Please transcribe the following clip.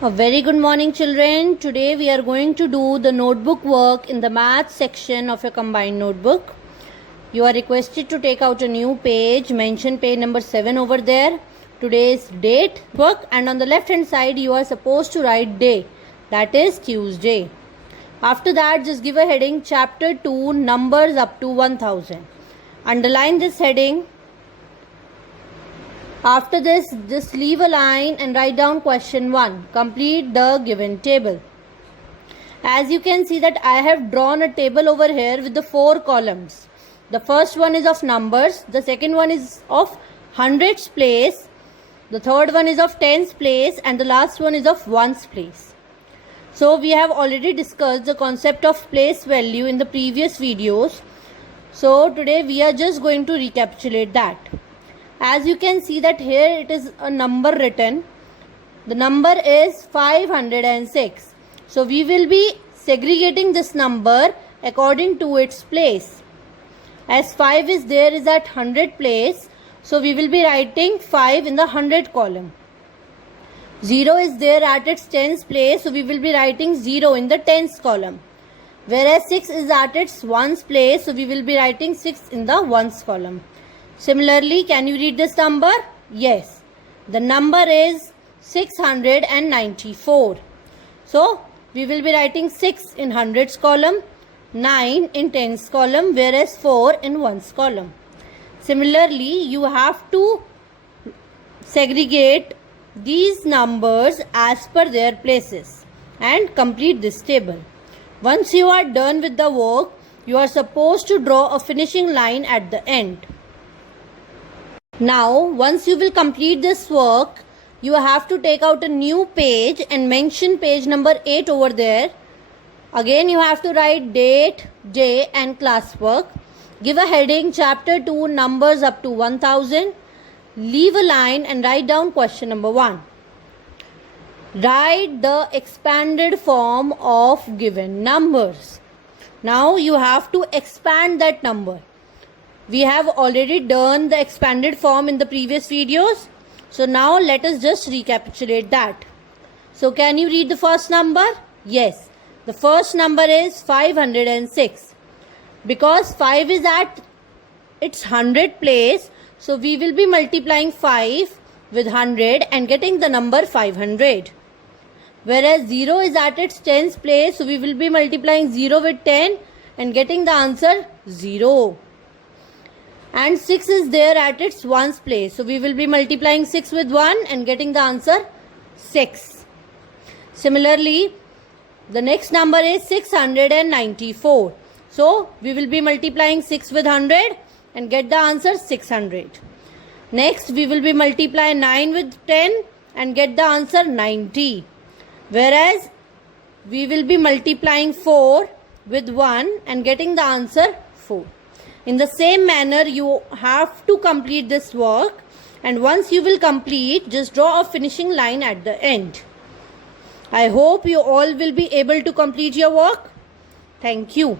A very good morning, children. Today we are going to do the notebook work in the math section of your combined notebook. You are requested to take out a new page, mention page number 7 over there. Today's date work, and on the left hand side you are supposed to write day, that is Tuesday. After that, just give a heading chapter 2 numbers up to 1000. Underline this heading. After this, just leave a line and write down question 1. Complete the given table. As you can see that I have drawn a table over here with the 4 columns. The first one is of numbers, the second one is of hundreds place, the third one is of tens place, and the last one is of ones place. So we have already discussed the concept of place value in the previous videos. So today we are just going to recapitulate that. As you can see that here it is a number written. The number is 506. So we will be segregating this number according to its place. As 5 is there is at 100 place, so we will be writing 5 in the 100 column. 0 is there at its tens place, so we will be writing 0 in the tens column. Whereas 6 is at its ones place, so we will be writing 6 in the ones column. Similarly, can you read this number? Yes. The number is 694. So, we will be writing 6 in hundreds column, 9 in tens column, whereas 4 in ones column. Similarly, you have to segregate these numbers as per their places and complete this table. Once you are done with the work, you are supposed to draw a finishing line at the end. Now, once you will complete this work, you have to take out a new page and mention page number 8 over there. Again, you have to write date, day and classwork. Give a heading chapter 2 numbers up to 1000. Leave a line and write down question number 1. Write the expanded form of given numbers. Now, you have to expand that number. We have already done the expanded form in the previous videos. So now let us just recapitulate that. So can you read the first number? Yes. The first number is 506. Because 5 is at its 100 place, so we will be multiplying 5 with 100 and getting the number 500. Whereas 0 is at its tens place, so we will be multiplying 0 with 10 and getting the answer 0. And 6 is there at its ones place, so we will be multiplying 6 with 1 and getting the answer 6. Similarly, the next number is 694. So we will be multiplying 6 with 100 and get the answer 600. Next, we will be multiplying 9 with 10 and get the answer 90. Whereas we will be multiplying 4 with 1 and getting the answer 4. In the same manner, you have to complete this work, and once you will complete, just draw a finishing line at the end. I hope you all will be able to complete your work. Thank you.